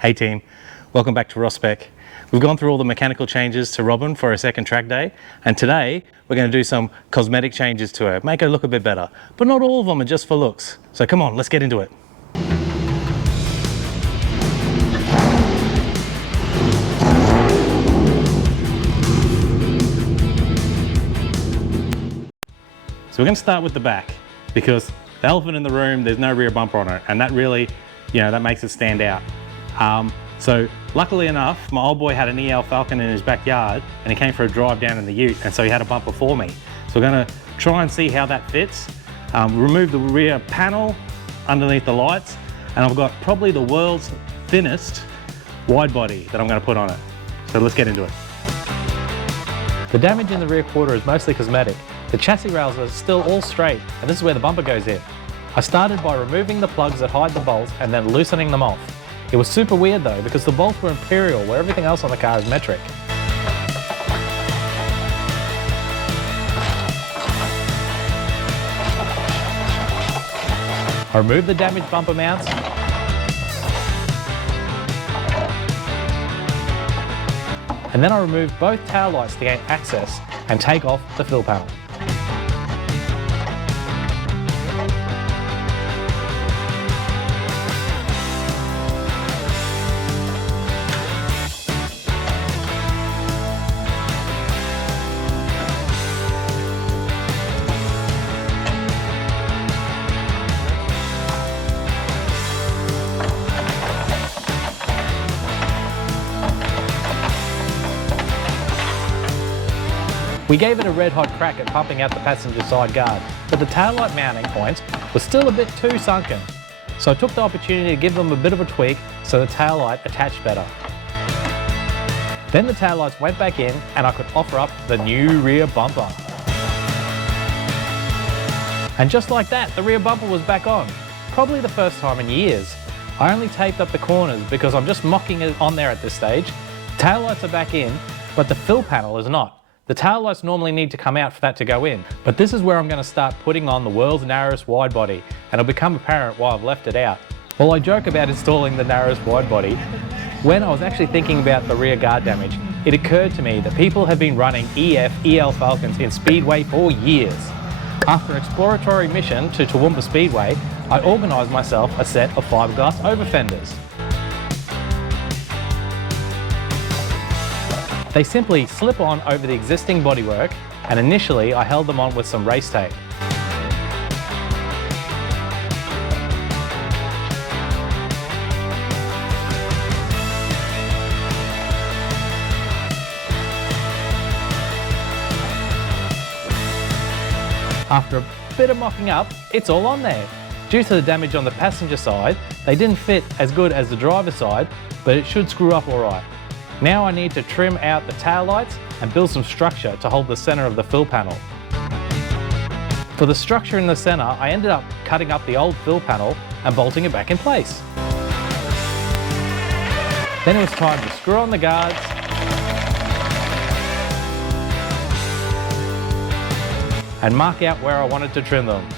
Hey team, welcome back to Spec. We've gone through all the mechanical changes to Robin for her second track day, and today we're going to do some cosmetic changes to her, make her look a bit better. But not all of them are just for looks. So come on, let's get into it. So we're going to start with the back, because the elephant in the room, there's no rear bumper on it, and that really, that makes it stand out. So luckily enough, my old boy had an El Falcon in his backyard, and he came for a drive down in the ute, and so he had a bumper for me. So we're going to try and see how that fits. Remove the rear panel underneath the lights, and I've got probably the world's thinnest wide body that I'm going to put on it. So let's get into it. The damage in the rear quarter is mostly cosmetic. The chassis rails are still all straight, and this is where the bumper goes in. I started by removing the plugs that hide the bolts and then loosening them off. It was super weird though, because the bolts were imperial where everything else on the car is metric. I removed the damaged bumper mounts. And then I removed both tail lights to gain access and take off the fill panel. We gave it a red hot crack at pumping out the passenger side guard, but the taillight mounting points were still a bit too sunken. So I took the opportunity to give them a bit of a tweak so the taillight attached better. Then the taillights went back in and I could offer up the new rear bumper. And just like that, the rear bumper was back on. Probably the first time in years. I only taped up the corners because I'm just mocking it on there at this stage. Taillights are back in, but the fill panel is not. The tail lights normally need to come out for that to go in, but this is where I'm going to start putting on the world's narrowest wide body, and it'll become apparent why I've left it out. While I joke about installing the narrowest wide body, when I was actually thinking about the rear guard damage, it occurred to me that people have been running El Falcons in Speedway for years. After an exploratory mission to Toowoomba Speedway, I organised myself a set of fiberglass over fenders. They simply slip on over the existing bodywork, and initially I held them on with some race tape. After a bit of mocking up, it's all on there. Due to the damage on the passenger side, they didn't fit as good as the driver's side, but it should screw up alright. Now I need to trim out the tail lights and build some structure to hold the center of the fill panel. For the structure in the center, I ended up cutting up the old fill panel and bolting it back in place. Then it was time to screw on the guards and mark out where I wanted to trim them.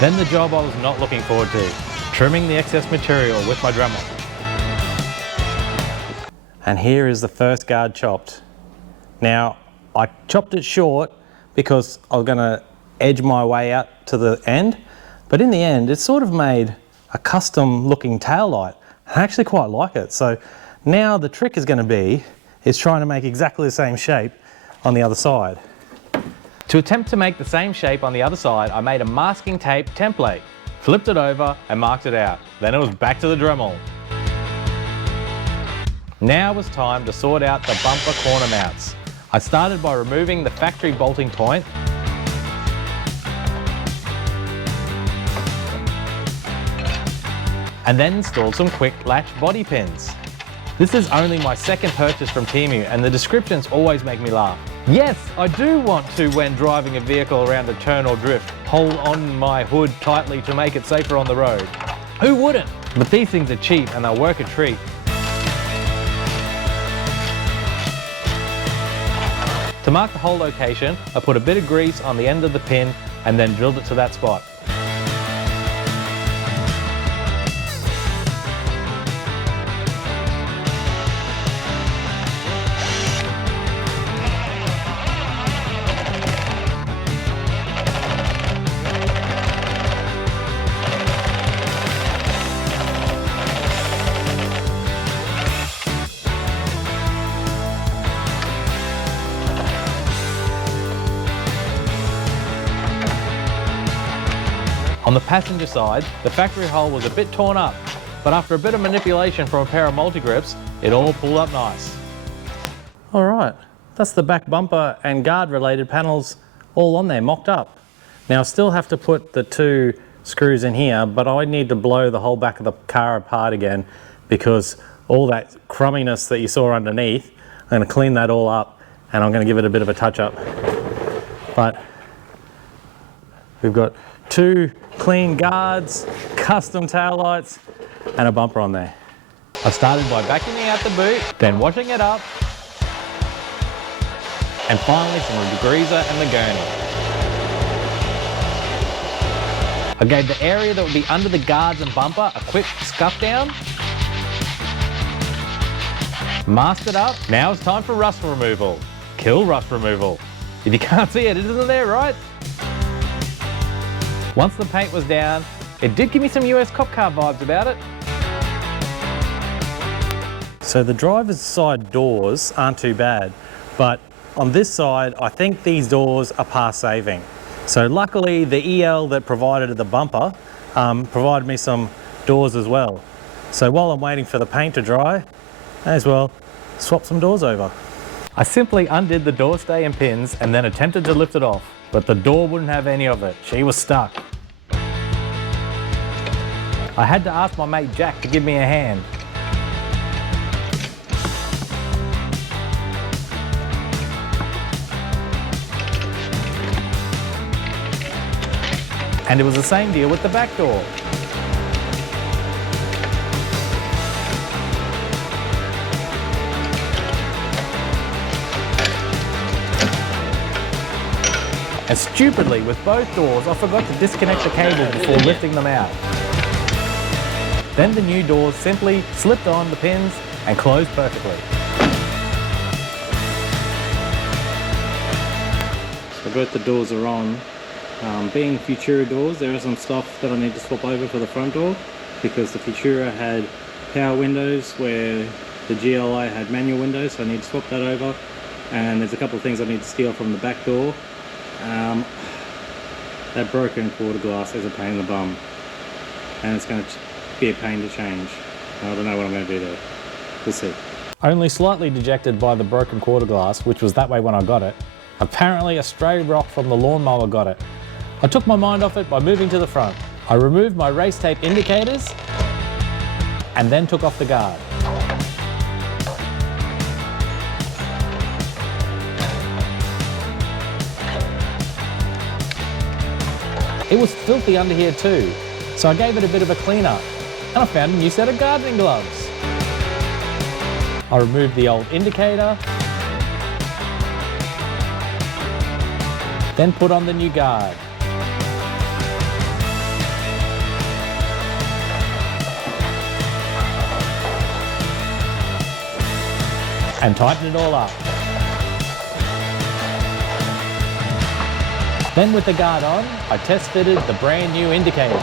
Then the job I was not looking forward to, trimming the excess material with my Dremel. And here is the first guard chopped. Now, I chopped it short because I was going to edge my way out to the end, but in the end, it sort of made a custom looking tail light. I actually quite like it. So now the trick is going to be, trying to make exactly the same shape on the other side. To attempt to make the same shape on the other side, I made a masking tape template, flipped it over and marked it out. Then it was back to the Dremel. Now it was time to sort out the bumper corner mounts. I started by removing the factory bolting point and then installed some Quick-latch body pins. This is only my second purchase from Temu, and the descriptions always make me laugh. Yes, I do want to, when driving a vehicle around a turn or drift, hold on my hood tightly to make it safer on the road. Who wouldn't? But these things are cheap and they'll work a treat. To mark the hole location, I put a bit of grease on the end of the pin and then drilled it to that spot. On the passenger side, the factory hole was a bit torn up, but after a bit of manipulation from a pair of multi-grips, it all pulled up nice. All right, that's the back bumper and guard related panels all on there, mocked up. Now I still have to put the 2 screws in here, but I need to blow the whole back of the car apart again because all that crumminess that you saw underneath, I'm going to clean that all up and I'm going to give it a bit of a touch up. But we've got 2 clean guards, custom taillights, and a bumper on there. I started by vacuuming out the boot, then washing it up, and finally some of the degreaser and the gurney. I gave the area that would be under the guards and bumper a quick scuff down, masked it up. Now it's time for rust removal. Kill rust removal. If you can't see it, it isn't there, right? Once the paint was down, it did give me some US cop car vibes about it. So the driver's side doors aren't too bad, but on this side, I think these doors are past saving. So luckily the EL that provided the bumper provided me some doors as well. So while I'm waiting for the paint to dry, may as well swap some doors over. I simply undid the door stay and pins and then attempted to lift it off, but the door wouldn't have any of it. She was stuck. I had to ask my mate Jack to give me a hand. And it was the same deal with the back door. And stupidly, with both doors, I forgot to disconnect the cable before lifting them out. Then the new doors simply slipped on the pins and closed perfectly. So both the doors are on. Being Futura doors, there is some stuff that I need to swap over for the front door because the Futura had power windows where the GLI had manual windows, so I need to swap that over. And there's a couple of things I need to steal from the back door. That broken quarter glass is a pain in the bum, and it's going to be a pain to change. I don't know what I'm going to do there. We'll see. Only slightly dejected by the broken quarter glass, which was that way when I got it. Apparently a stray rock from the lawnmower got it. I took my mind off it by moving to the front. I removed my race tape indicators and then took off the guard. It was filthy under here too, so I gave it a bit of a clean up and I found a new set of gardening gloves. I removed the old indicator, then put on the new guard. And tightened it all up. Then with the guard on, I test fitted the brand new indicator.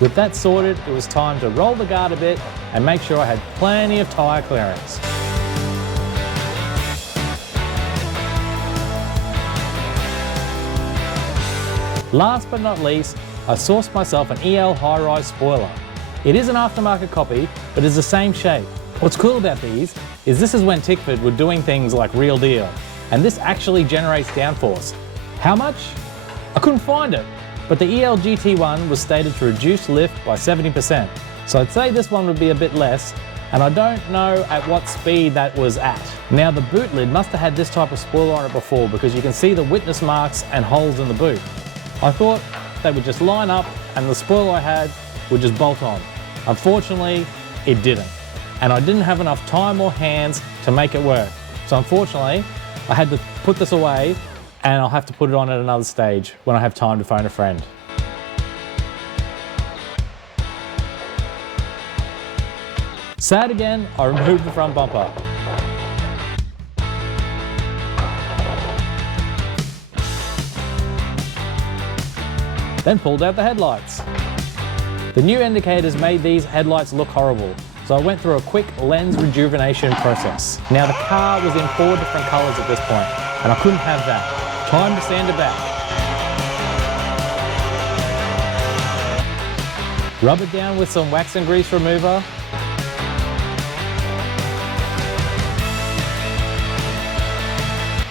With that sorted, it was time to roll the guard a bit and make sure I had plenty of tyre clearance. Last but not least, I sourced myself an EL high-rise spoiler. It is an aftermarket copy, but is the same shape. What's cool about these is this is when Tickford were doing things like Real Deal, and this actually generates downforce. How much? I couldn't find it, but the EL GT1 was stated to reduce lift by 70%, so I'd say this one would be a bit less, and I don't know at what speed that was at. Now the boot lid must have had this type of spoiler on it before because you can see the witness marks and holes in the boot. I thought they would just line up and the spoiler I had would just bolt on. Unfortunately, it didn't. And I didn't have enough time or hands to make it work. So unfortunately, I had to put this away, and I'll have to put it on at another stage when I have time to phone a friend. Sad again, I removed the front bumper. Then pulled out the headlights. The new indicators made these headlights look horrible, so I went through a quick lens rejuvenation process. Now the car was in 4 different colours at this point, and I couldn't have that. Time to sand it back. Rub it down with some wax and grease remover.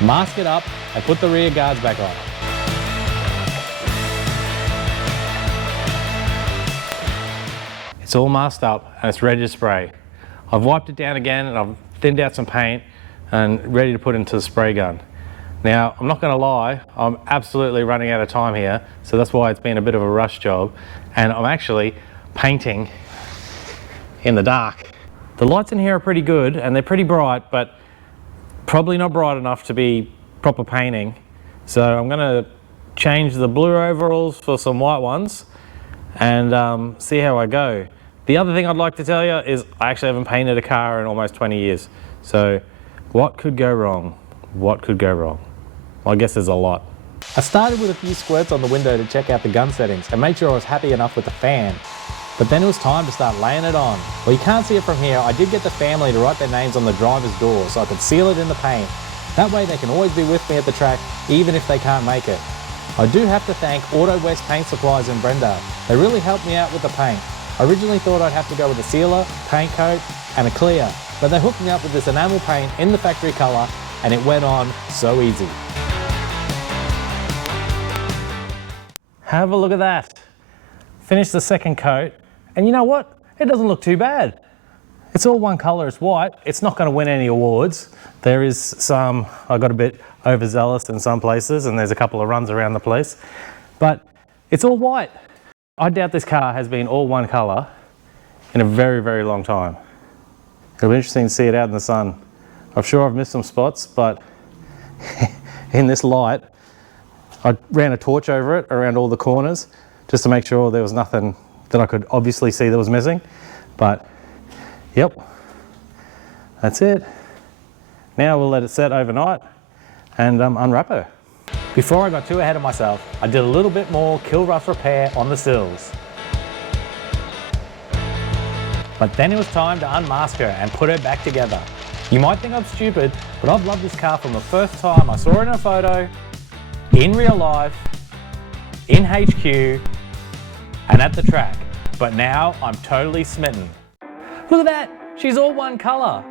Mask it up and put the rear guards back on. It's all masked up and it's ready to spray. I've wiped it down again and I've thinned out some paint and ready to put into the spray gun. Now, I'm not going to lie, I'm absolutely running out of time here, so that's why it's been a bit of a rush job, and I'm actually painting in the dark. The lights in here are pretty good and they're pretty bright, but probably not bright enough to be proper painting. So I'm going to change the blue overalls for some white ones and see how I go. The other thing I'd like to tell you is I actually haven't painted a car in almost 20 years. So what could go wrong? What could go wrong? Well, I guess there's a lot. I started with a few squirts on the window to check out the gun settings and make sure I was happy enough with the fan. But then it was time to start laying it on. Well, you can't see it from here. I did get the family to write their names on the driver's door so I could seal it in the paint. That way they can always be with me at the track, even if they can't make it. I do have to thank Automotive Paint Supplies in Brendale. They really helped me out with the paint. I originally thought I'd have to go with a sealer, paint coat, and a clear, but they hooked me up with this enamel paint in the factory colour, and it went on so easy. Have a look at that. Finished the second coat, and you know what? It doesn't look too bad. It's all one colour, it's white. It's not going to win any awards. There is some, I got a bit overzealous in some places, and there's a couple of runs around the place, but it's all white. I doubt this car has been all one colour in a very, very long time. It'll be interesting to see it out in the sun. I'm sure I've missed some spots, but in this light, I ran a torch over it around all the corners just to make sure there was nothing that I could obviously see that was missing. But yep, that's it. Now we'll let it set overnight and unwrap her. Before I got too ahead of myself, I did a little bit more kill rust repair on the sills. But then it was time to unmask her and put her back together. You might think I'm stupid, but I've loved this car from the first time I saw it in a photo, in real life, in HQ, and at the track. But now I'm totally smitten. Look at that, she's all one colour.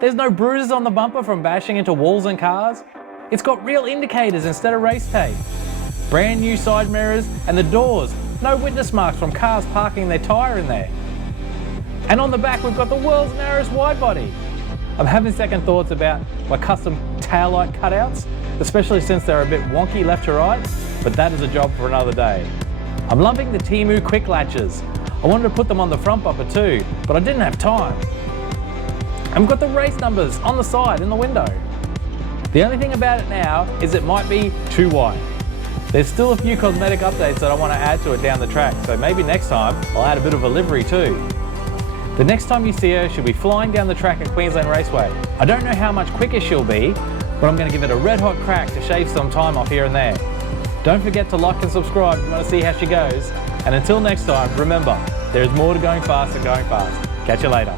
There's no bruises on the bumper from bashing into walls and cars. It's got real indicators instead of race tape. Brand new side mirrors, and the doors, no witness marks from cars parking their tyre in there. And on the back we've got the world's narrowest widebody. I'm having second thoughts about my custom taillight cutouts, especially since they're a bit wonky left to right, but that is a job for another day. I'm loving the Temu Quick-latches. I wanted to put them on the front bumper too, but I didn't have time. And we've got the race numbers on the side in the window. The only thing about it now is it might be too wide. There's still a few cosmetic updates that I want to add to it down the track, so maybe next time I'll add a bit of a livery too. The next time you see her, she'll be flying down the track at Queensland Raceway. I don't know how much quicker she'll be, but I'm going to give it a red hot crack to shave some time off here and there. Don't forget to like and subscribe if you want to see how she goes. And until next time, remember, there is more to going fast than going fast. Catch you later.